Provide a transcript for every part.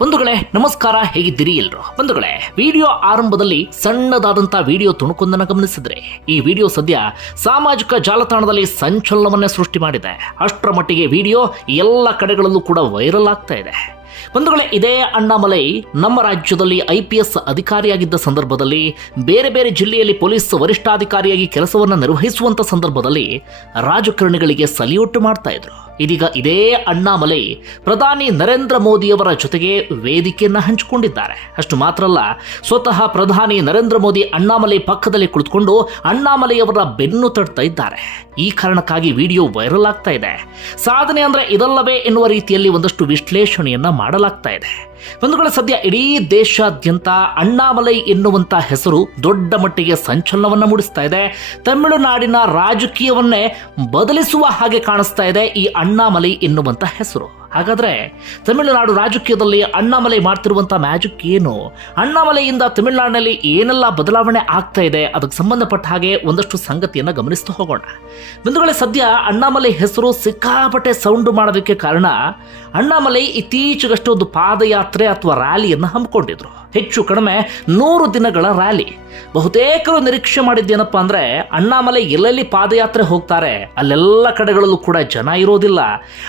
ಬಂಧುಗಳೇ, ನಮಸ್ಕಾರ, ಹೇಗಿದ್ದೀರಿ ಎಲ್ರು? ಬಂಧುಗಳೇ, ವಿಡಿಯೋ ಆರಂಭದಲ್ಲಿ ಸಣ್ಣದಾದಂತ ವಿಡಿಯೋ ತುಣುಕೊಂದನ್ನು ಗಮನಿಸಿದ್ರೆ, ಈ ವಿಡಿಯೋ ಸದ್ಯ ಸಾಮಾಜಿಕ ಜಾಲತಾಣದಲ್ಲಿ ಸಂಚಲನವನ್ನೇ ಸೃಷ್ಟಿ ಮಾಡಿದೆ. ಅಷ್ಟರ ಮಟ್ಟಿಗೆ ವಿಡಿಯೋ ಎಲ್ಲ ಕಡೆಗಳಲ್ಲೂ ಕೂಡ ವೈರಲ್ ಆಗ್ತಾ ಇದೆ. ಬಂಧುಗಳೇ, ಇದೇ ಅಣ್ಣಾಮಲೈ ನಮ್ಮ ರಾಜ್ಯದಲ್ಲಿ ಐ ಪಿ ಎಸ್ ಅಧಿಕಾರಿಯಾಗಿದ್ದ ಸಂದರ್ಭದಲ್ಲಿ, ಬೇರೆ ಬೇರೆ ಜಿಲ್ಲೆಯಲ್ಲಿ ಪೊಲೀಸ್ ವರಿಷ್ಠಾಧಿಕಾರಿಯಾಗಿ ಕೆಲಸವನ್ನು ನಿರ್ವಹಿಸುವಂತ ಸಂದರ್ಭದಲ್ಲಿ ರಾಜಕಾರಣಿಗಳಿಗೆ ಸಲ್ಯೂಟ್ ಮಾಡ್ತಾ ಇದ್ರು. ಇದೀಗ ಇದೇ ಅಣ್ಣಾಮಲೈ ಪ್ರಧಾನಿ ನರೇಂದ್ರ ಮೋದಿಯವರ ಜೊತೆಗೆ ವೇದಿಕೆಯನ್ನು ಹಂಚಿಕೊಂಡಿದ್ದಾರೆ. ಅಷ್ಟು ಮಾತ್ರ ಅಲ್ಲ, ಸ್ವತಃ ಪ್ರಧಾನಿ ನರೇಂದ್ರ ಮೋದಿ ಅಣ್ಣಾಮಲೈ ಪಕ್ಕದಲ್ಲಿ ಕುಳಿತುಕೊಂಡು ಅಣ್ಣಾಮಲೆಯವರ ಬೆನ್ನು ತಡ್ತಾ ಇದ್ದಾರೆ. ಈ ಕಾರಣಕ್ಕಾಗಿ ವಿಡಿಯೋ ವೈರಲ್ ಆಗ್ತಾ ಇದೆ. ಸಾಧನೆ ಅಂದ್ರೆ ಇದಲ್ಲವೇ ಎನ್ನುವ ರೀತಿಯಲ್ಲಿ ಒಂದಷ್ಟು ವಿಶ್ಲೇಷಣೆಯನ್ನ ಮಾಡಲಾಗ್ತಾ ಇದೆ. ಬಂಧುಗಳ, ಸದ್ಯ ಇಡೀ ದೇಶಾದ್ಯಂತ ಅಣ್ಣಾಮಲೈ ಎನ್ನುವಂತ ಹೆಸರು ದೊಡ್ಡ ಮಟ್ಟಿಗೆ ಸಂಚಲನವನ್ನ ಮೂಡಿಸ್ತಾ ಇದೆ. ತಮಿಳುನಾಡಿನ ರಾಜಕೀಯವನ್ನೇ ಬದಲಿಸುವ ಹಾಗೆ ಕಾಣಿಸ್ತಾ ಇದೆ ಈ ಅಣ್ಣಾಮಲೈ ಎನ್ನುವಂಥ ಹೆಸರು. ಹಾಗಾದ್ರೆ ತಮಿಳುನಾಡು ರಾಜಕೀಯದಲ್ಲಿ ಅಣ್ಣಾಮಲೈ ಮಾಡ್ತಿರುವಂಥ ಮ್ಯಾಜಿಕ್ ಏನು? ಅಣ್ಣಾಮಲೆಯಿಂದ ತಮಿಳುನಾಡಿನಲ್ಲಿ ಏನೆಲ್ಲ ಬದಲಾವಣೆ ಆಗ್ತಾ ಇದೆ? ಅದಕ್ಕೆ ಸಂಬಂಧಪಟ್ಟ ಹಾಗೆ ಒಂದಷ್ಟು ಸಂಗತಿಯನ್ನು ಗಮನಿಸ್ತಾ ಹೋಗೋಣ. ಬಂಧುಗಳೇ, ಸದ್ಯ ಅಣ್ಣಾಮಲೈ ಹೆಸರು ಸಿಕ್ಕಾಪಟ್ಟೆ ಸೌಂಡು ಮಾಡೋದಕ್ಕೆ ಕಾರಣ ಅಣ್ಣಾಮಲೈ ಇತ್ತೀಚೆಗಷ್ಟೇ ಒಂದು ಪಾದಯಾತ್ರೆ ಅಥವಾ ರ್ಯಾಲಿಯನ್ನು ಹಮ್ಮಿಕೊಂಡಿದ್ರು. ಹೆಚ್ಚು ಕಡಿಮೆ ನೂರು ದಿನಗಳ ರ್ಯಾಲಿ. ಬಹುತೇಕರು ನಿರೀಕ್ಷೆ ಮಾಡಿದ್ದೇನಪ್ಪ ಅಂದರೆ ಅಣ್ಣಾಮಲೆ ಎಲ್ಲೆಲ್ಲಿ ಪಾದಯಾತ್ರೆ ಹೋಗ್ತಾರೆ ಅಲ್ಲೆಲ್ಲ ಕಡೆಗಳಲ್ಲೂ ಕೂಡ ಜನ ಇರೋದಿಲ್ಲ.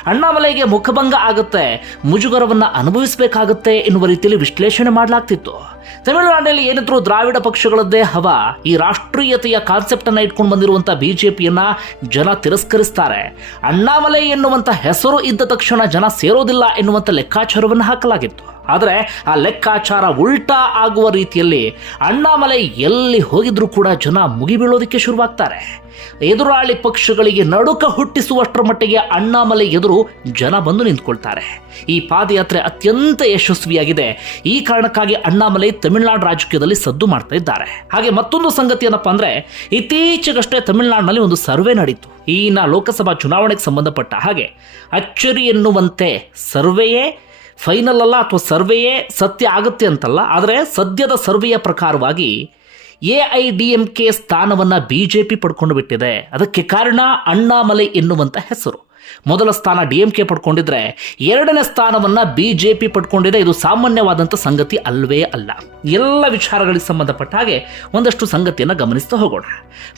ಅಣ್ಣಾಮಲೆಗೆ ಮುಖಭಂಗ ಆಗುತ್ತೆ. ಮುಜುಗರವನ್ನ ಅನುಭವಿಸಬೇಕಾಗುತ್ತೆ ಎನ್ನುವ ರೀತಿಯಲ್ಲಿ ವಿಶ್ಲೇಷಣೆ ಮಾಡಲಾಗ್ತಿತ್ತು. ತಮಿಳುನಾಡಿನಲ್ಲಿ ಏನಿದ್ರು ದ್ರಾವಿಡ ಪಕ್ಷಗಳದ್ದೇ ಹವ. ಈ ರಾಷ್ಟ್ರೀಯತೆಯ ಕಾನ್ಸೆಪ್ಟ್ ಅನ್ನ ಇಟ್ಕೊಂಡು ಬಂದಿರುವಂತಹ ಬಿಜೆಪಿಯನ್ನ ಜನ ತಿರಸ್ಕರಿಸ್ತಾರೆ. ಅಣ್ಣಾಮಲೈ ಎನ್ನುವಂತ ಹೆಸರು ಇದ್ದ ತಕ್ಷಣ ಜನ ಸೇರೋದಿಲ್ಲ ಎನ್ನುವಂತ ಲೆಕ್ಕಾಚಾರವನ್ನು ಹಾಕಲಾಗಿತ್ತು. ಆದರೆ ಆ ಲೆಕ್ಕಾಚಾರ ಉಲ್ಟಾ ಆಗುವ ರೀತಿಯಲ್ಲಿ ಅಣ್ಣಾಮಲೆ ಎಲ್ಲಿ ಹೋಗಿದ್ರೂ ಕೂಡ ಜನ ಮುಗಿಬೀಳೋದಕ್ಕೆ ಶುರುವಾಗ್ತಾರೆ. ಎದುರಾಳಿ ಪಕ್ಷಗಳಿಗೆ ನಡುಕ ಹುಟ್ಟಿಸುವಷ್ಟರ ಮಟ್ಟಿಗೆ ಅಣ್ಣಾಮಲೆ ಎದುರು ಜನ ಬಂದು ನಿಂತ್ಕೊಳ್ತಾರೆ. ಈ ಪಾದಯಾತ್ರೆ ಅತ್ಯಂತ ಯಶಸ್ವಿಯಾಗಿದೆ. ಈ ಕಾರಣಕ್ಕಾಗಿ ಅಣ್ಣಾಮಲೆ ತಮಿಳುನಾಡು ರಾಜಕೀಯದಲ್ಲಿ ಸದ್ದು ಮಾಡ್ತಾ ಇದ್ದಾರೆ. ಹಾಗೆ ಮತ್ತೊಂದು ಸಂಗತಿ ಏನಪ್ಪ ಅಂದ್ರೆ, ಇತ್ತೀಚೆಗಷ್ಟೇ ತಮಿಳುನಾಡಿನಲ್ಲಿ ಒಂದು ಸರ್ವೆ ನಡೀತು. ಈನ ಲೋಕಸಭಾ ಚುನಾವಣೆಗೆ ಸಂಬಂಧಪಟ್ಟ ಹಾಗೆ ಅಚ್ಚರಿ ಎನ್ನುವಂತೆ ಸರ್ವೆಯೇ ಫೈನಲ್ ಅಲ್ಲ ಅಥವಾ ಸರ್ವೆಯೇ ಸತ್ಯ ಆಗುತ್ತೆ ಅಂತಲ್ಲ, ಆದರೆ ಸದ್ಯದ ಸರ್ವೆಯ ಪ್ರಕಾರವಾಗಿ A I D M K ಸ್ಥಾನವನ್ನು ಬಿ ಜೆ ಪಿ ಪಡ್ಕೊಂಡು ಬಿಟ್ಟಿದೆ. ಅದಕ್ಕೆ ಕಾರಣ ಅಣ್ಣಾಮಲೈ ಎನ್ನುವಂಥ ಹೆಸರು. ಮೊದಲ ಸ್ಥಾನ ಡಿ ಎಂ ಕೆ ಪಡ್ಕೊಂಡಿದ್ರೆ ಎರಡನೇ ಸ್ಥಾನವನ್ನು ಬಿ ಜೆ ಪಿ ಪಡ್ಕೊಂಡಿದೆ. ಇದು ಸಾಮಾನ್ಯವಾದಂಥ ಸಂಗತಿ ಅಲ್ವೇ ಅಲ್ಲ. ಎಲ್ಲ ವಿಚಾರಗಳಿಗೆ ಸಂಬಂಧಪಟ್ಟ ಹಾಗೆ ಒಂದಷ್ಟು ಸಂಗತಿಯನ್ನು ಗಮನಿಸ್ತಾ ಹೋಗೋಣ.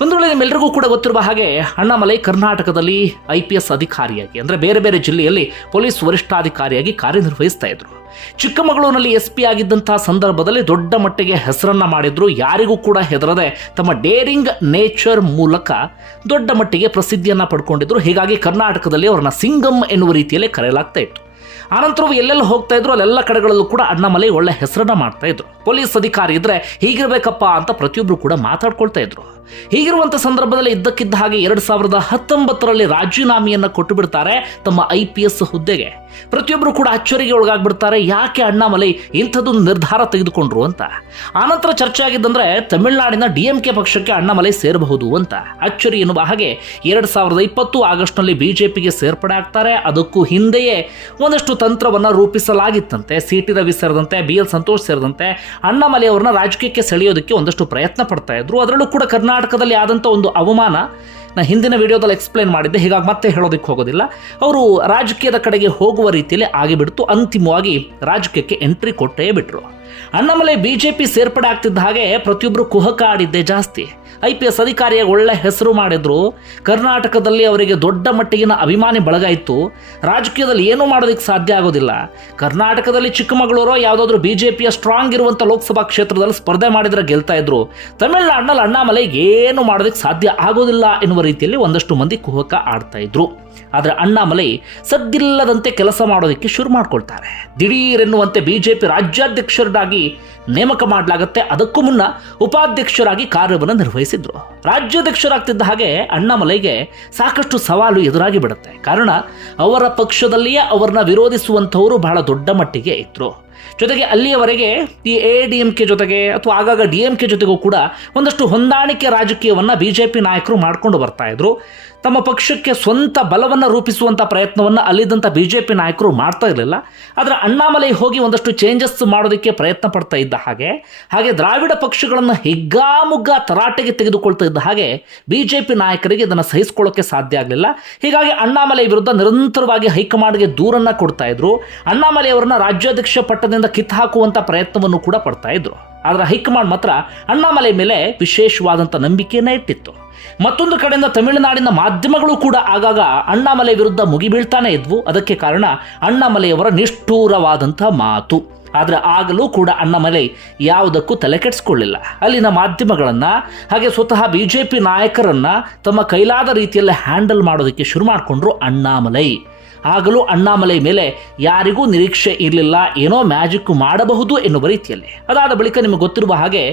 ಒಂದು ವೇಳೆ ನಿಮ್ಮೆಲ್ಲರಿಗೂ ಕೂಡ ಗೊತ್ತಿರುವ ಹಾಗೆ ಅಣ್ಣಾಮಲೈ ಕರ್ನಾಟಕದಲ್ಲಿ ಐ ಪಿ ಎಸ್ ಅಧಿಕಾರಿಯಾಗಿ, ಅಂದರೆ ಬೇರೆ ಬೇರೆ ಜಿಲ್ಲೆಯಲ್ಲಿ ಪೊಲೀಸ್ ವರಿಷ್ಠಾಧಿಕಾರಿಯಾಗಿ ಕಾರ್ಯನಿರ್ವಹಿಸ್ತಾ ಇದ್ರು. ಚಿಕ್ಕಮಗಳೂರಿನಲ್ಲಿ ಎಸ್ ಪಿ ಆಗಿದ್ದಂತಹ ಸಂದರ್ಭದಲ್ಲಿ ದೊಡ್ಡ ಮಟ್ಟಿಗೆ ಹೆಸರನ್ನ ಮಾಡಿದ್ರು. ಯಾರಿಗೂ ಕೂಡ ಹೆದರದೆ ತಮ್ಮ ಡೇರಿಂಗ್ ನೇಚರ್ ಮೂಲಕ ದೊಡ್ಡ ಮಟ್ಟಿಗೆ ಪ್ರಸಿದ್ಧಿಯನ್ನ ಪಡ್ಕೊಂಡಿದ್ರು. ಹೀಗಾಗಿ ಕರ್ನಾಟಕದಲ್ಲಿ ಅವರನ್ನ ಸಿಂಗಮ್ ಎನ್ನುವ ರೀತಿಯಲ್ಲಿ ಕರೆಯಲಾಗ್ತಾ ಇತ್ತು. ಆನಂತರವೂ ಎಲ್ಲೆಲ್ಲಿ ಹೋಗ್ತಾ ಇದ್ರು, ಅಲ್ಲೆಲ್ಲ ಕಡೆಗಳಲ್ಲೂ ಕೂಡ ಅಣ್ಣಾಮಲೈ ಒಳ್ಳೆ ಹೆಸರನ್ನ ಮಾಡ್ತಾ ಇದ್ರು. ಪೊಲೀಸ್ ಅಧಿಕಾರಿ ಇದ್ರೆ ಹೀಗಿರ್ಬೇಕಪ್ಪ ಅಂತ ಪ್ರತಿಯೊಬ್ಬರು ಕೂಡ ಮಾತಾಡ್ಕೊಳ್ತಾ ಇದ್ರು. ಹೀಗಿರುವಂತ ಸಂದರ್ಭದಲ್ಲಿ ಇದ್ದಕ್ಕಿದ್ದ ಹಾಗೆ ಎರಡ್ ಸಾವಿರದ ಹತ್ತೊಂಬತ್ತರಲ್ಲಿ ರಾಜೀನಾಮೆಯನ್ನ ಕೊಟ್ಟು ಬಿಡ್ತಾರೆ ತಮ್ಮ ಐ ಪಿ ಎಸ್ ಹುದ್ದೆಗೆ. ಪ್ರತಿಯೊಬ್ಬರು ಕೂಡ ಅಚ್ಚರಿಗೆ ಒಳಗಾಗ್ಬಿಡ್ತಾರೆ, ಯಾಕೆ ಅಣ್ಣಾಮಲೈ ಇಂಥದ್ದೊಂದು ನಿರ್ಧಾರ ತೆಗೆದುಕೊಂಡ್ರು ಅಂತ. ಆನಂತರ ಚರ್ಚೆ ಆಗಿದ್ದಂದ್ರೆ ತಮಿಳುನಾಡಿನ ಡಿ ಎಂ ಕೆ ಪಕ್ಷಕ್ಕೆ ಅಣ್ಣಾಮಲೈ ಸೇರಬಹುದು ಅಂತ. ಅಚ್ಚರಿ ಎನ್ನುವ ಹಾಗೆ ಎರಡ್ ಸಾವಿರದ ಇಪ್ಪತ್ತು ಆಗಸ್ಟ್ನಲ್ಲಿ ಬಿಜೆಪಿಗೆ ಸೇರ್ಪಡೆ ಆಗ್ತಾರೆ. ಅದಕ್ಕೂ ಹಿಂದೆಯೇ ಒಂದಷ್ಟು ತಂತ್ರವನ್ನ ರೂಪಿಸಲಾಗಿತ್ತಂತೆ. ಸಿ ಟಿ ರವಿ ಸೇರಿದಂತೆ, ಬಿ ಎಲ್ ಸಂತೋಷ್ ಸೇರಿದಂತೆ ಅಣ್ಣಾಮಲೈ ಅವರನ್ನ ರಾಜಕೀಯಕ್ಕೆ ಸೆಳೆಯೋದಕ್ಕೆ ಒಂದಷ್ಟು ಪ್ರಯತ್ನ ಪಡ್ತಾ ಇದ್ರು. ಅದರಲ್ಲೂ ಕೂಡ ಕರ್ನಾಟಕದಲ್ಲಿ ಆದಂಥ ಒಂದು ಅವಮಾನ ನಾನು ಹಿಂದಿನ ವಿಡಿಯೋದಲ್ಲಿ ಎಕ್ಸ್ಪ್ಲೈನ್ ಮಾಡಿದ್ದೆ, ಹೀಗಾಗಿ ಮತ್ತೆ ಹೇಳೋದಕ್ಕೆ ಹೋಗೋದಿಲ್ಲ. ಅವರು ರಾಜಕೀಯದ ಕಡೆಗೆ ಹೋಗುವ ರೀತಿಯಲ್ಲಿ ಆಗಿಬಿಡ್ತು, ಅಂತಿಮವಾಗಿ ರಾಜಕೀಯಕ್ಕೆ ಎಂಟ್ರಿ ಕೊಟ್ಟೇ ಬಿಟ್ರು. ಜೆ ಬಿಜೆಪಿ ಸೇರ್ಪಡೆ ಆಗ್ತಿದ್ದ ಹಾಗೆ ಪ್ರತಿಯೊಬ್ಬರು ಕುಹಕ ಆಡಿದ್ದೆ ಜಾಸ್ತಿ. ಐ ಪಿ ಎಸ್ ಅಧಿಕಾರಿಯಾಗಿ ಒಳ್ಳೆ ಹೆಸರು ಮಾಡಿದ್ರು. ಕರ್ನಾಟಕದಲ್ಲಿ ಅವರಿಗೆ ದೊಡ್ಡ ಮಟ್ಟಿಗಿನ ಅಭಿಮಾನಿ ಬಳಗ ಇತ್ತು ರಾಜಕೀಯದಲ್ಲಿ ಏನೂ ಮಾಡೋದಕ್ಕೆ ಸಾಧ್ಯ ಆಗೋದಿಲ್ಲ. ಕರ್ನಾಟಕದಲ್ಲಿ ಚಿಕ್ಕಮಗಳೂರು ಯಾವುದಾದ್ರೂ ಪಿಯ ಸ್ಟ್ರಾಂಗ್ ಇರುವಂಥ ಲೋಕಸಭಾ ಕ್ಷೇತ್ರದಲ್ಲಿ ಸ್ಪರ್ಧೆ ಮಾಡಿದ್ರೆ ಗೆಲ್ತಾ ಇದ್ರು. ತಮಿಳುನಾಡಿನಲ್ಲಿ ಅಣ್ಣಾಮಲೈ ಏನು ಮಾಡೋದಕ್ಕೆ ಸಾಧ್ಯ ಆಗೋದಿಲ್ಲ ಎನ್ನುವ ರೀತಿಯಲ್ಲಿ ಒಂದಷ್ಟು ಮಂದಿ ಕುಹಕ ಆಡ್ತಾ ಇದ್ರು. ಆದರೆ ಅಣ್ಣಾಮಲೈ ಸದ್ದಿಲ್ಲದಂತೆ ಕೆಲಸ ಮಾಡೋದಕ್ಕೆ ಶುರು ಮಾಡ್ಕೊಳ್ತಾರೆ. ದಿಢೀರೆನ್ನುವಂತೆ ಪಿ ರಾಜ್ಯಾಧ್ಯಕ್ಷರಾಗಿ ನೇಮಕ ಮಾಡಲಾಗುತ್ತೆ. ಅದಕ್ಕೂ ಮುನ್ನ ಉಪಾಧ್ಯಕ್ಷರಾಗಿ ಕಾರ್ಯವನ್ನು ನಿರ್ವಹಿಸಿದ್ರು. ರಾಜ್ಯಾಧ್ಯಕ್ಷರಾಗ್ತಿದ್ದ ಹಾಗೆ ಅಣ್ಣಾಮಲೈಗೆ ಸಾಕಷ್ಟು ಸವಾಲು ಎದುರಾಗಿ ಬಿಡುತ್ತೆ. ಕಾರಣ ಅವರ ಪಕ್ಷದಲ್ಲಿಯೇ ಅವರನ್ನ ವಿರೋಧಿಸುವಂಥವರು ಬಹಳ ದೊಡ್ಡ ಮಟ್ಟಿಗೆ ಇದ್ರು. ಜೊತೆಗೆ ಅಲ್ಲಿಯವರೆಗೆ ಈ ಎ ಡಿ ಎಂ ಕೆ ಜೊತೆಗೆ ಅಥವಾ ಆಗಾಗ ಡಿ ಎಂ ಕೆ ಜೊತೆಗೂ ಕೂಡ ಒಂದಷ್ಟು ಹೊಂದಾಣಿಕೆ ರಾಜಕೀಯವನ್ನು ಬಿ ಜೆ ಪಿ ನಾಯಕರು ಮಾಡ್ಕೊಂಡು ಬರ್ತಾ ಇದ್ರು. ತಮ್ಮ ಪಕ್ಷಕ್ಕೆ ಸ್ವಂತ ಬಲವನ್ನು ರೂಪಿಸುವಂಥ ಪ್ರಯತ್ನವನ್ನು ಅಲ್ಲಿದ್ದಂಥ ಬಿ ಜೆ ಪಿ ನಾಯಕರು ಮಾಡ್ತಾ ಇರಲಿಲ್ಲ. ಆದರೆ ಅಣ್ಣಾಮಲೈ ಹೋಗಿ ಒಂದಷ್ಟು ಚೇಂಜಸ್ ಮಾಡೋದಕ್ಕೆ ಪ್ರಯತ್ನ ಪಡ್ತಾ ಇದ್ದ ಹಾಗೆ ಹಾಗೆ ದ್ರಾವಿಡ ಪಕ್ಷಗಳನ್ನು ಹಿಗ್ಗಾಮುಗ್ಗಾ ತರಾಟೆಗೆ ತೆಗೆದುಕೊಳ್ತಾ ಇದ್ದ ಹಾಗೆ ಬಿ ಜೆ ಪಿ ನಾಯಕರಿಗೆ ಇದನ್ನು ಸಹಿಸಿಕೊಳ್ಳೋಕ್ಕೆ ಸಾಧ್ಯ ಆಗಲಿಲ್ಲ. ಹೀಗಾಗಿ ಅಣ್ಣಾಮಲೈ ವಿರುದ್ಧ ನಿರಂತರವಾಗಿ ಹೈಕಮಾಂಡ್ಗೆ ದೂರನ್ನು ಕೊಡ್ತಾ ಇದ್ರು. ಅಣ್ಣಾಮಲೈ ಅವರನ್ನ ರಾಜ್ಯಾಧ್ಯಕ್ಷ ಪಟ್ಟದಿಂದ ಕಿತ್ತು ಹಾಕುವಂಥ ಪ್ರಯತ್ನವನ್ನು ಕೂಡ ಪಡ್ತಾ ಇದ್ರು. ಆದ್ರೆ ಹೈಕಮಾಂಡ್ ಮಾತ್ರ ಅಣ್ಣಾಮಲೈ ಮೇಲೆ ವಿಶೇಷವಾದಂಥ ನಂಬಿಕೆಯನ್ನ ಇಟ್ಟಿತ್ತು. ಮತ್ತೊಂದು ಕಡೆಯಿಂದ ತಮಿಳುನಾಡಿನ ಮಾಧ್ಯಮಗಳು ಕೂಡ ಆಗಾಗ ಅಣ್ಣಾಮಲೆ ವಿರುದ್ಧ ಮುಗಿಬೀಳ್ತಾನೆ ಇದ್ವು. ಅದಕ್ಕೆ ಕಾರಣ ಅಣ್ಣಾಮಲೆಯವರ ನಿಷ್ಠೂರವಾದಂಥ ಮಾತು. ಆದರೆ ಆಗಲೂ ಕೂಡ ಅಣ್ಣಾಮಲೈ ಯಾವುದಕ್ಕೂ ತಲೆ ಕೆಡಿಸ್ಕೊಳ್ಳಿಲ್ಲ. ಅಲ್ಲಿನ ಮಾಧ್ಯಮಗಳನ್ನು, ಹಾಗೆ ಸ್ವತಃ ಬಿ ಜೆ ಪಿ ನಾಯಕರನ್ನು ತಮ್ಮ ಕೈಲಾದ ರೀತಿಯಲ್ಲಿ ಹ್ಯಾಂಡಲ್ ಮಾಡೋದಕ್ಕೆ ಶುರು ಮಾಡಿಕೊಂಡ್ರು ಅಣ್ಣಾಮಲೈ ಆಗಲೂ ಅಣ್ಣಾಮಲೈ ಮೇಲೆ ಯಾರಿಗೂ ನಿರೀಕ್ಷೆ ಇರಲಿಲ್ಲ, ಏನೋ ಮ್ಯಾಜಿಕ್ ಮಾಡಬಹುದು ಎನ್ನುವ ರೀತಿಯಲ್ಲಿ. ಅದಾದ ಬಳಿಕ ನಿಮಗೆ ಗೊತ್ತಿರುವ ಹಾಗೆ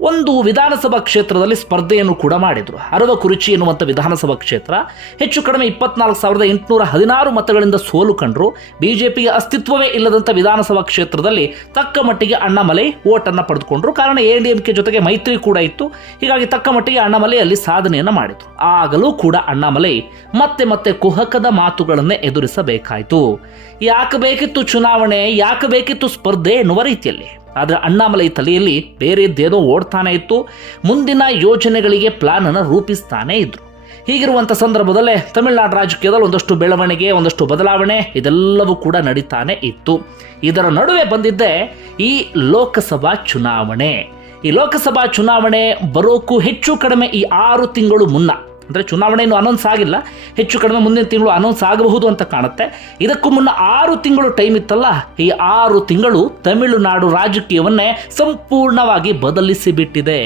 ಒಂದು ವಿಧಾನಸಭಾ ಕ್ಷೇತ್ರದಲ್ಲಿ ಸ್ಪರ್ಧೆಯನ್ನು ಕೂಡ ಮಾಡಿದರು. ಅರವ ಕುರುಚಿ ಎನ್ನುವಂಥ ವಿಧಾನಸಭಾ ಕ್ಷೇತ್ರ ಹೆಚ್ಚು ಕಡಿಮೆ ಇಪ್ಪತ್ನಾಲ್ಕು ಸಾವಿರದ ಎಂಟುನೂರ ಹದಿನಾರು ಮತಗಳಿಂದ ಸೋಲು ಕಂಡರು. ಬಿಜೆಪಿಗೆ ಅಸ್ತಿತ್ವವೇ ಇಲ್ಲದಂಥ ವಿಧಾನಸಭಾ ಕ್ಷೇತ್ರದಲ್ಲಿ ತಕ್ಕ ಮಟ್ಟಿಗೆ ಅಣ್ಣಾಮಲೈ ಓಟನ್ನು ಪಡೆದುಕೊಂಡ್ರು. ಕಾರಣ ಎ ಡಿ ಎಂ ಕೆ ಜೊತೆಗೆ ಮೈತ್ರಿ ಕೂಡ ಇತ್ತು. ಹೀಗಾಗಿ ತಕ್ಕ ಮಟ್ಟಿಗೆ ಅಣ್ಣಾಮಲೈ ಅಲ್ಲಿ ಸಾಧನೆಯನ್ನು ಮಾಡಿತು ಆಗಲೂ ಕೂಡ ಅಣ್ಣಾಮಲೈ ಮತ್ತೆ ಮತ್ತೆ ಕುಹಕದ ಮಾತುಗಳನ್ನೇ ಎದುರಿಸಬೇಕಾಯಿತು. ಯಾಕೆ ಬೇಕಿತ್ತು ಚುನಾವಣೆ, ಯಾಕೆ ಬೇಕಿತ್ತು ಸ್ಪರ್ಧೆ ಎನ್ನುವ ರೀತಿಯಲ್ಲಿ. ಆದರೆ ಅಣ್ಣಾಮಲೈ ತಲೆಯಲ್ಲಿ ಬೇರೆದ್ದೇನೋ ಓಡ್ತಾನೆ ಇತ್ತು. ಮುಂದಿನ ಯೋಜನೆಗಳಿಗೆ ಪ್ಲಾನ್ ಅನ್ನು ರೂಪಿಸ್ತಾನೆ ಇದ್ರು. ಹೀಗಿರುವಂಥ ಸಂದರ್ಭದಲ್ಲೇ ತಮಿಳುನಾಡು ರಾಜಕೀಯದಲ್ಲಿ ಒಂದಷ್ಟು ಬೆಳವಣಿಗೆ, ಒಂದಷ್ಟು ಬದಲಾವಣೆ ಇದೆಲ್ಲವೂ ಕೂಡ ನಡೀತಾನೆ ಇತ್ತು. ಇದರ ನಡುವೆ ಬಂದಿದ್ದೆ ಈ ಲೋಕಸಭಾ ಚುನಾವಣೆ. ಈ ಲೋಕಸಭಾ ಚುನಾವಣೆ ಬರೋಕ್ಕೂ ಹೆಚ್ಚು ಕಡಿಮೆ ಈ ಆರು ತಿಂಗಳು ಮುನ್ನ. ಅಂದರೆ ಚುನಾವಣೆ ಇನ್ನೂ ಅನೌನ್ಸ್ ಆಗಿಲ್ಲ. ಹೆಚ್ಚು ಕಡಿಮೆ ಮುಂದಿನ ತಿಂಗಳು ಅನೌನ್ಸ್ ಆಗಬಹುದು ಅಂತ ಕಾಣುತ್ತೆ. ಇದಕ್ಕೂ ಮುನ್ನ ಆರು ತಿಂಗಳು ಟೈಮ್ ಇತ್ತಲ್ಲ? ಈ ಆರು ತಿಂಗಳು ತಮಿಳುನಾಡು ರಾಜಕೀಯವನ್ನೇ ಸಂಪೂರ್ಣವಾಗಿ ಬದಲಿಸಿಬಿಟ್ಟಿದೆ.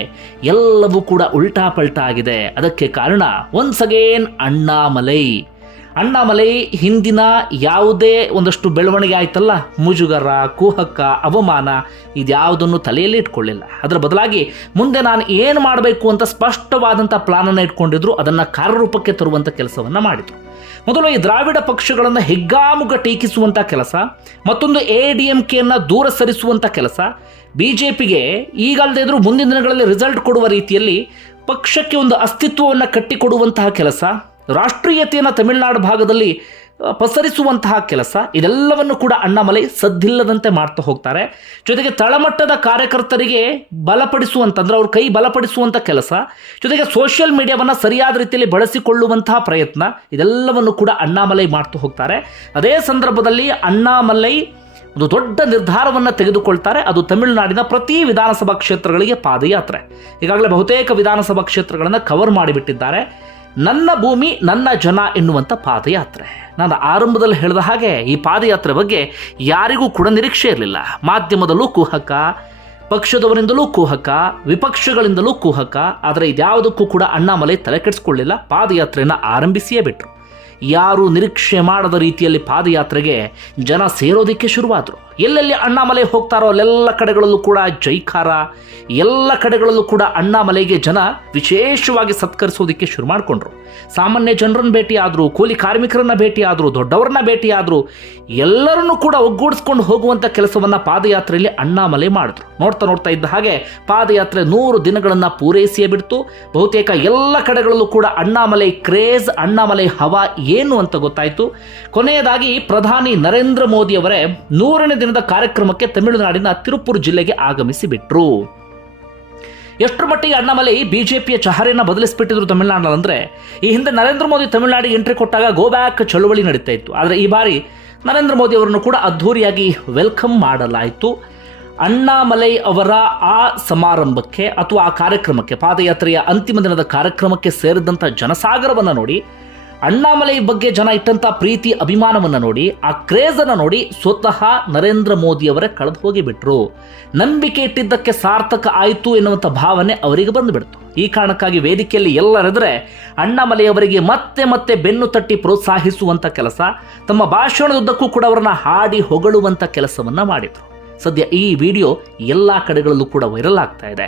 ಎಲ್ಲವೂ ಕೂಡ ಉಲ್ಟಾ ಪಲ್ಟಾ ಆಗಿದೆ ಅದಕ್ಕೆ ಕಾರಣ ಒನ್ಸ್ ಅಗೇನ್ ಅಣ್ಣಾಮಲೈ. ಅಣ್ಣಾಮಲೈ, ಹಿಂದಿನ ಯಾವುದೇ ಒಂದಷ್ಟು ಬೆಳವಣಿಗೆ ಆಯ್ತಲ್ಲ? ಮುಜುಗರ, ಕುಹಕ, ಅವಮಾನ, ಇದ್ಯಾವುದನ್ನು ತಲೆಯಲ್ಲಿ ಇಟ್ಕೊಳ್ಳಿಲ್ಲ. ಅದರ ಬದಲಾಗಿ ಮುಂದೆ ನಾನು ಏನು ಮಾಡಬೇಕು ಅಂತ ಸ್ಪಷ್ಟವಾದಂಥ ಪ್ಲಾನನ್ನು ಇಟ್ಕೊಂಡಿದ್ರು, ಅದನ್ನು ಕಾರ್ಯರೂಪಕ್ಕೆ ತರುವಂಥ ಕೆಲಸವನ್ನು ಮಾಡಿದರು. ಮೊದಲು ಈ ದ್ರಾವಿಡ ಪಕ್ಷಗಳನ್ನು ಹೆಗ್ಗಾಮುಗ ಟೀಕಿಸುವಂಥ ಕೆಲಸ, ಮತ್ತೊಂದು ಎ ಡಿ ಎಂ ಕೆಯನ್ನು ದೂರ ಸರಿಸುವಂಥ ಕೆಲಸ ಬಿ ಜೆ ಪಿಗೆ ಈಗಲ್ಲದೆ ಇದ್ರೂ ಮುಂದಿನ ದಿನಗಳಲ್ಲಿ ರಿಸಲ್ಟ್ ಕೊಡುವ ರೀತಿಯಲ್ಲಿ ಪಕ್ಷಕ್ಕೆ ಒಂದು ಅಸ್ತಿತ್ವವನ್ನು ಕಟ್ಟಿಕೊಡುವಂತಹ ಕೆಲಸ ರಾಷ್ಟ್ರೀಯತೆಯನ್ನು ತಮಿಳುನಾಡು ಭಾಗದಲ್ಲಿ ಪಸರಿಸುವಂತಹ ಕೆಲಸ, ಇದೆಲ್ಲವನ್ನು ಕೂಡ ಅಣ್ಣಾಮಲೈ ಸದ್ದಿಲ್ಲದಂತೆ ಮಾಡ್ತಾ ಹೋಗ್ತಾರೆ. ಜೊತೆಗೆ ತಳಮಟ್ಟದ ಕಾರ್ಯಕರ್ತರಿಗೆ ಬಲಪಡಿಸುವಂತಂದ್ರೆ ಅವ್ರ ಕೈ ಬಲಪಡಿಸುವಂಥ ಕೆಲಸ, ಜೊತೆಗೆ ಸೋಷಿಯಲ್ ಮೀಡಿಯಾವನ್ನು ಸರಿಯಾದ ರೀತಿಯಲ್ಲಿ ಬಳಸಿಕೊಳ್ಳುವಂತಹ ಪ್ರಯತ್ನ, ಇದೆಲ್ಲವನ್ನು ಕೂಡ ಅಣ್ಣಾಮಲೈ ಮಾಡ್ತಾ ಹೋಗ್ತಾರೆ. ಅದೇ ಸಂದರ್ಭದಲ್ಲಿ ಅಣ್ಣಾಮಲೈ ಒಂದು ದೊಡ್ಡ ನಿರ್ಧಾರವನ್ನು ತೆಗೆದುಕೊಳ್ತಾರೆ. ಅದು ತಮಿಳುನಾಡಿನ ಪ್ರತಿ ವಿಧಾನಸಭಾ ಕ್ಷೇತ್ರಗಳಿಗೆ ಪಾದಯಾತ್ರೆ. ಈಗಾಗಲೇ ಬಹುತೇಕ ವಿಧಾನಸಭಾ ಕ್ಷೇತ್ರಗಳನ್ನು ಕವರ್ ಮಾಡಿಬಿಟ್ಟಿದ್ದಾರೆ. ನನ್ನ ಭೂಮಿ, ನನ್ನ ಜನ ಎನ್ನುವಂಥ ಪಾದಯಾತ್ರೆ. ನಾನು ಆರಂಭದಲ್ಲಿ ಹೇಳಿದ ಹಾಗೆ ಈ ಪಾದಯಾತ್ರೆ ಬಗ್ಗೆ ಯಾರಿಗೂ ಕೂಡ ನಿರೀಕ್ಷೆ ಇರಲಿಲ್ಲ. ಮಾಧ್ಯಮದಲ್ಲೂ ಕುಹಕ, ಪಕ್ಷದವರಿಂದಲೂ ಕುಹಕ, ವಿಪಕ್ಷಗಳಿಂದಲೂ ಕುಹಕ, ಆದರೆ ಇದ್ಯಾವುದಕ್ಕೂ ಕೂಡ ಅಣ್ಣಾಮಲೈ ತಲೆ ಕೆಡಿಸ್ಕೊಳ್ಳಿಲ್ಲ ಪಾದಯಾತ್ರೆಯನ್ನು ಆರಂಭಿಸಿಯೇ ಬಿಟ್ರು. ಯಾರು ನಿರೀಕ್ಷೆ ಮಾಡದ ರೀತಿಯಲ್ಲಿ ಪಾದಯಾತ್ರೆಗೆ ಜನ ಸೇರೋದಕ್ಕೆ ಶುರುವಾದರು. ಎಲ್ಲೆಲ್ಲಿ ಅಣ್ಣಾಮಲೆ ಹೋಗ್ತಾರೋ ಅಲ್ಲೆಲ್ಲ ಕಡೆಗಳಲ್ಲೂ ಕೂಡ ಜೈಕಾರ, ಎಲ್ಲ ಕಡೆಗಳಲ್ಲೂ ಕೂಡ ಅಣ್ಣಾಮಲೆಗೆ ಜನ ವಿಶೇಷವಾಗಿ ಸತ್ಕರಿಸೋದಕ್ಕೆ ಶುರು ಮಾಡಿಕೊಂಡ್ರು. ಸಾಮಾನ್ಯ ಜನರನ್ನು ಭೇಟಿಯಾದರು, ಕೂಲಿ ಕಾರ್ಮಿಕರನ್ನ ಭೇಟಿಯಾದರು, ದೊಡ್ಡವರನ್ನ ಭೇಟಿಯಾದರು, ಎಲ್ಲರನ್ನೂ ಕೂಡ ಒಗ್ಗೂಡಿಸ್ಕೊಂಡು ಹೋಗುವಂಥ ಕೆಲಸವನ್ನು ಪಾದಯಾತ್ರೆಯಲ್ಲಿ ಅಣ್ಣಾಮಲೆ ಮಾಡಿದ್ರು. ನೋಡ್ತಾ ನೋಡ್ತಾ ಇದ್ದ ಹಾಗೆ ಪಾದಯಾತ್ರೆ ನೂರು ದಿನಗಳನ್ನು ಪೂರೈಸಿಯೇ ಬಿಡ್ತು. ಬಹುತೇಕ ಎಲ್ಲ ಕಡೆಗಳಲ್ಲೂ ಕೂಡ ಅಣ್ಣಾಮಲೆ ಕ್ರೇಜ್, ಅಣ್ಣಾಮಲೆ ಹವಾ ಏನು ಅಂತ ಗೊತ್ತಾಯಿತು? ಕೊನೆಯದಾಗಿ ಪ್ರಧಾನಿ ನರೇಂದ್ರ ಮೋದಿ ಅವರೇ ನೂರನೇ ದಿನದ ಕಾರ್ಯಕ್ರಮಕ್ಕೆ ತಮಿಳುನಾಡಿನ ತಿರುಪುರ್ ಜಿಲ್ಲೆಗೆ ಆಗಮಿಸಿ ಬಿಟ್ರು ಎಷ್ಟರ ಮಟ್ಟಿಗೆ ಅಣ್ಣಾಮಲೈ ಬಿಜೆಪಿಯ ಚಹರೆಯನ್ನು ಬದಲಿಸಿಬಿಟ್ಟಿದ್ರು ತಮಿಳುನಾಡಿನಲ್ಲಿ ಅಂದರೆ ಈ ಹಿಂದೆ ನರೇಂದ್ರ ಮೋದಿ ತಮಿಳುನಾಡಿಗೆ ಎಂಟ್ರಿ ಕೊಟ್ಟಾಗ ಗೋ ಬ್ಯಾಕ್ ಚಳುವಳಿ ನಡೀತಾ ಇತ್ತು. ಆದರೆ ಈ ಬಾರಿ ನರೇಂದ್ರ ಮೋದಿ ಅವರನ್ನು ಕೂಡ ಅದ್ಧೂರಿಯಾಗಿ ವೆಲ್ಕಮ್ ಮಾಡಲಾಯಿತು. ಅಣ್ಣಾಮಲೈ ಅವರ ಆ ಸಮಾರಂಭಕ್ಕೆ ಅಥವಾ ಆ ಕಾರ್ಯಕ್ರಮಕ್ಕೆ, ಪಾದಯಾತ್ರೆಯ ಅಂತಿಮ ದಿನದ ಕಾರ್ಯಕ್ರಮಕ್ಕೆ ಸೇರಿದಂಥ ಜನಸಾಗರವನ್ನು ನೋಡಿ ಅಣ್ಣಾಮಲೈ ಬಗ್ಗೆ ಜನ ಇಟ್ಟಂತ ಪ್ರೀತಿ ಅಭಿಮಾನವನ್ನು ನೋಡಿ, ಆ ಕ್ರೇಜನ್ನು ನೋಡಿ ಸ್ವತಃ ನರೇಂದ್ರ ಮೋದಿಯವರೇ ಕಳೆದು ಹೋಗಿಬಿಟ್ರು. ನಂಬಿಕೆ ಇಟ್ಟಿದ್ದಕ್ಕೆ ಸಾರ್ಥಕ ಆಯಿತು ಎನ್ನುವಂಥ ಭಾವನೆ ಅವರಿಗೆ ಬಂದುಬಿಡ್ತು. ಈ ಕಾರಣಕ್ಕಾಗಿ ವೇದಿಕೆಯಲ್ಲಿ ಎಲ್ಲರೆದರೆ ಅಣ್ಣಾಮಲೆಯವರಿಗೆ ಮತ್ತೆ ಮತ್ತೆ ಬೆನ್ನು ತಟ್ಟಿ ಪ್ರೋತ್ಸಾಹಿಸುವಂಥ ಕೆಲಸ, ತಮ್ಮ ಭಾಷಣದುದ್ದಕ್ಕೂ ಕೂಡ ಅವರನ್ನ ಹಾಡಿ ಹೊಗಳುವಂಥ ಕೆಲಸವನ್ನ ಮಾಡಿದರು. ಸದ್ಯ ಈ ವಿಡಿಯೋ ಎಲ್ಲ ಕಡೆಗಳಲ್ಲೂ ಕೂಡ ವೈರಲ್ ಆಗ್ತಾ ಇದೆ.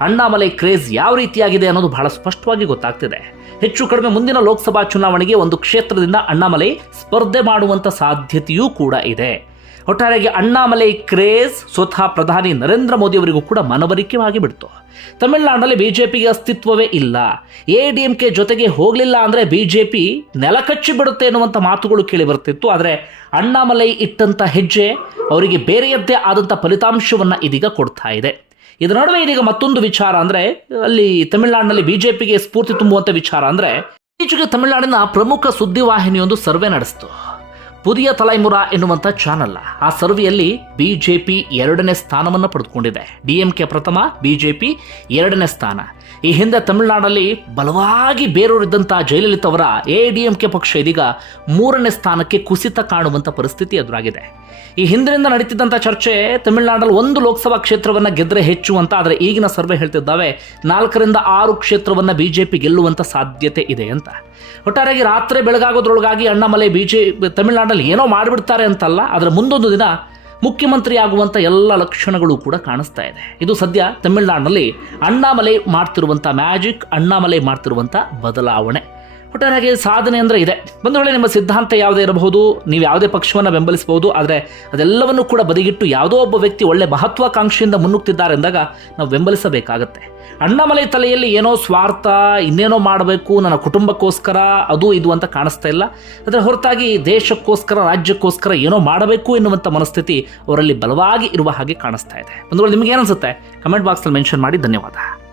ಅಣ್ಣಾಮಲೈ ಕ್ರೇಜ್ ಯಾವ ರೀತಿಯಾಗಿದೆ ಅನ್ನೋದು ಬಹಳ ಸ್ಪಷ್ಟವಾಗಿ ಗೊತ್ತಾಗ್ತಿದೆ. ಹೆಚ್ಚು ಕಡಿಮೆ ಮುಂದಿನ ಲೋಕಸಭಾ ಚುನಾವಣೆಗೆ ಒಂದು ಕ್ಷೇತ್ರದಿಂದ ಅಣ್ಣಾಮಲೈ ಸ್ಪರ್ಧೆ ಮಾಡುವಂಥ ಸಾಧ್ಯತೆಯೂ ಕೂಡ ಇದೆ. ಒಟ್ಟಾರೆಯಾಗಿ ಅಣ್ಣಾಮಲೈ ಕ್ರೇಜ್ ಸ್ವತಃ ಪ್ರಧಾನಿ ನರೇಂದ್ರ ಮೋದಿ ಅವರಿಗೂ ಕೂಡ ಮನವರಿಕೆಯಾಗಿ ಬಿಡ್ತು ತಮಿಳುನಾಡಿನಲ್ಲಿ ಬಿಜೆಪಿಗೆ ಅಸ್ತಿತ್ವವೇ ಇಲ್ಲ. ಎ ಡಿ ಎಂ ಕೆ ಜೊತೆಗೆ ಹೋಗಲಿಲ್ಲ ಅಂದರೆ ಬಿಜೆಪಿ ನೆಲಕಚ್ಚಿ ಬಿಡುತ್ತೆ ಎನ್ನುವಂಥ ಮಾತುಗಳು ಕೇಳಿ ಬರ್ತಿತ್ತು ಆದರೆ ಅಣ್ಣಾಮಲೈ ಇಟ್ಟಂಥ ಹೆಜ್ಜೆ ಅವರಿಗೆ ಬೇರೆಯದ್ದೇ ಆದಂಥ ಫಲಿತಾಂಶವನ್ನು ಇದೀಗ ಕೊಡ್ತಾ ಇದೆ. ಇದರ ನಡುವೆ ಇದೀಗ ಮತ್ತೊಂದು ವಿಚಾರ ಅಂದರೆ, ಅಲ್ಲಿ ತಮಿಳುನಾಡಿನಲ್ಲಿ ಬಿಜೆಪಿಗೆ ಸ್ಫೂರ್ತಿ ತುಂಬುವಂಥ ವಿಚಾರ ಅಂದರೆ, ಇತ್ತೀಚೆಗೆ ತಮಿಳುನಾಡಿನ ಪ್ರಮುಖ ಸುದ್ದಿವಾಹಿನಿಯೊಂದು ಸರ್ವೆ ನಡೆಸಿತು. ಪುದಿಯ ತಲೈಮುರ ಎನ್ನುವಂತ ಚಾನಲ್ ಆ ಸರ್ವೆಯಲ್ಲಿ ಬಿಜೆಪಿ ಎರಡನೇ ಸ್ಥಾನವನ್ನು ಪಡೆದುಕೊಂಡಿದೆ. ಡಿಎಂಕೆ ಪ್ರಥಮ, ಬಿಜೆಪಿ ಎರಡನೇ ಸ್ಥಾನ. ಈ ಹಿಂದೆ ತಮಿಳುನಾಡಲ್ಲಿ ಬಲವಾಗಿ ಬೇರೂರಿದ್ದಂತಹ ಜಯಲಲಿತಾ ಅವರ ಎಡಿಎಂಕೆ ಪಕ್ಷ ಇದೀಗ ಮೂರನೇ ಸ್ಥಾನಕ್ಕೆ ಕುಸಿತ ಕಾಣುವಂತ ಪರಿಸ್ಥಿತಿ ಎದುರಾಗಿದೆ. ಈ ಹಿಂದಿನಿಂದ ನಡೀತಿದ್ದಂಥ ಚರ್ಚೆ ತಮಿಳುನಾಡಲ್ಲಿ ಒಂದು ಲೋಕಸಭಾ ಕ್ಷೇತ್ರವನ್ನ ಗೆದ್ರೆ ಹೆಚ್ಚು ಅಂತ, ಆದರೆ ಈಗಿನ ಸರ್ವೆ ಹೇಳ್ತಿದ್ದಾವೆ, ನಾಲ್ಕರಿಂದ ಆರು ಕ್ಷೇತ್ರವನ್ನ ಬಿಜೆಪಿ ಗೆಲ್ಲುವಂತ ಸಾಧ್ಯತೆ ಇದೆ ಅಂತ. ಒಟ್ಟಾರೆಯಾಗಿ ರಾತ್ರಿ ಬೆಳಗಾಗೋದ್ರೊಳಗಾಗಿ ಅಣ್ಣಾಮಲೈ ಬಿಜೆ ತಮಿಳ್ನಾಡಲ್ಲಿ ಏನೋ ಮಾಡಿಬಿಡ್ತಾರೆ ಅಂತಲ್ಲ ಅದರ ಮುಂದೊಂದು ದಿನ ಮುಖ್ಯಮಂತ್ರಿ ಆಗುವಂಥ ಎಲ್ಲ ಲಕ್ಷಣಗಳು ಕೂಡ ಕಾಣಿಸ್ತಾ ಇದೆ. ಇದು ಸದ್ಯ ತಮಿಳುನಾಡಿನಲ್ಲಿ ಅಣ್ಣಾಮಲೆ ಮಾಡ್ತಿರುವಂಥ ಮ್ಯಾಜಿಕ್ ಅಣ್ಣಾಮಲೆ ಮಾಡ್ತಿರುವಂಥ ಬದಲಾವಣೆ. ಒಟ್ಟಾರೆಯಾಗಿ ಸಾಧನೆ ಅಂದರೆ ಇದೆ. ವೇಳೆ ನಿಮ್ಮ ಸಿದ್ಧಾಂತ ಯಾವುದೇ ಇರಬಹುದು, ನೀವು ಯಾವುದೇ ಪಕ್ಷವನ್ನು ಬೆಂಬಲಿಸಬಹುದು, ಆದರೆ ಅದೆಲ್ಲವನ್ನು ಕೂಡ ಬದಿಗಿಟ್ಟು ಯಾವುದೋ ಒಬ್ಬ ವ್ಯಕ್ತಿ ಒಳ್ಳೆ ಮಹತ್ವಾಕಾಂಕ್ಷೆಯಿಂದ ಮುನ್ನುಗ್ತಿದ್ದಾರೆ ಎಂದಾಗ ನಾವು ಬೆಂಬಲಿಸಬೇಕಾಗತ್ತೆ. ಅಣ್ಣಾಮಲೈ ತಲೆಯಲ್ಲಿ ಏನೋ ಸ್ವಾರ್ಥ, ಇನ್ನೇನೋ ಮಾಡಬೇಕು, ನನ್ನ ಕುಟುಂಬಕ್ಕೋಸ್ಕರ, ಅದು ಇದು ಅಂತ ಕಾಣಿಸ್ತಾ ಇಲ್ಲ. ಅದರ ಹೊರತಾಗಿ ದೇಶಕ್ಕೋಸ್ಕರ, ರಾಜ್ಯಕ್ಕೋಸ್ಕರ ಏನೋ ಮಾಡಬೇಕು ಎನ್ನುವಂಥ ಮನಸ್ಥಿತಿ ಅವರಲ್ಲಿ ಬಲವಾಗಿ ಇರುವ ಹಾಗೆ ಕಾಣಿಸ್ತಾ ಇದೆ. ಒಂದು ವೇಳೆ ನಿಮಗೆ ಏನನ್ಸುತ್ತೆ ಕಮೆಂಟ್ ಬಾಕ್ಸಲ್ಲಿ ಮೆನ್ಷನ್ ಮಾಡಿ, ಧನ್ಯವಾದ.